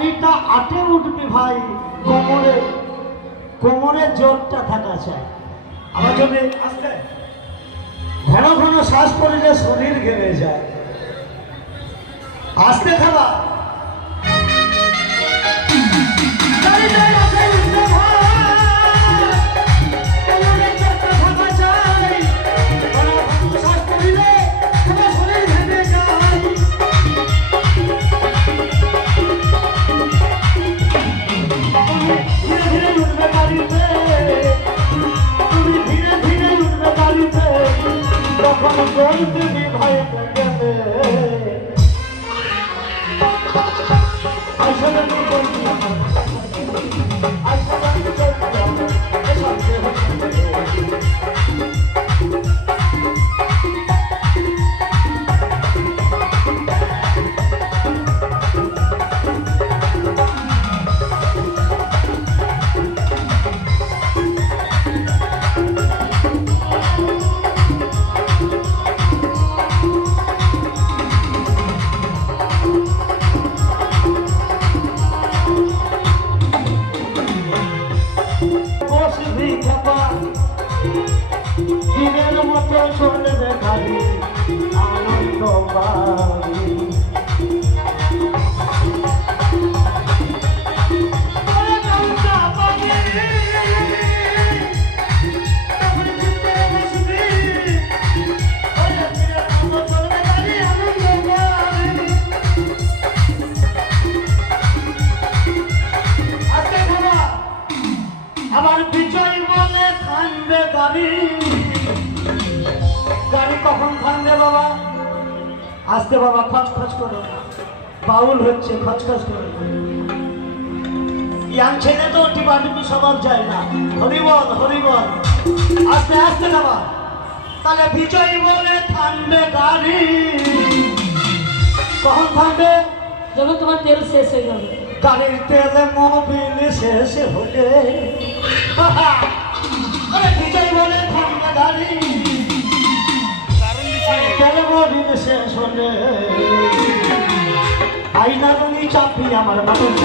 গাড়িটা আটে উঠবে ভাই, কোমরে কোমরে জোরটা থাকা চাই। আমার জন্য আসলে ঘন ঘন শ্বাস পড়লে শরীর ঘেমে যায়। আসতে খাবা দিনের মতো চলবে খালি আনন্দ পাবি। আবার বিজয় বলে থামবে গাড়ি, গাড়ি কখন থামবে বাবা? আসতে বাবা, খচখচ করো না, বাউল হচ্ছে, খচখচ করো না। ইয়াং ছেলে তো টিপাটিপি স্বভাব যায় না। হরিবল হরিবল, আস্তে আস্তে বাবা। তাহলে বিজয় বলে থামবে গাড়ি, কখন থামবে? যখন তোমার তেল শেষ হয়ে যাবে। গাড়ির তেলে মোবিল শেষ হলে বিজয় বলে থামবে গাড়ি, তেলে মোবিল শেষ হলে আইনা তুমি চাপি আমার মানুষ।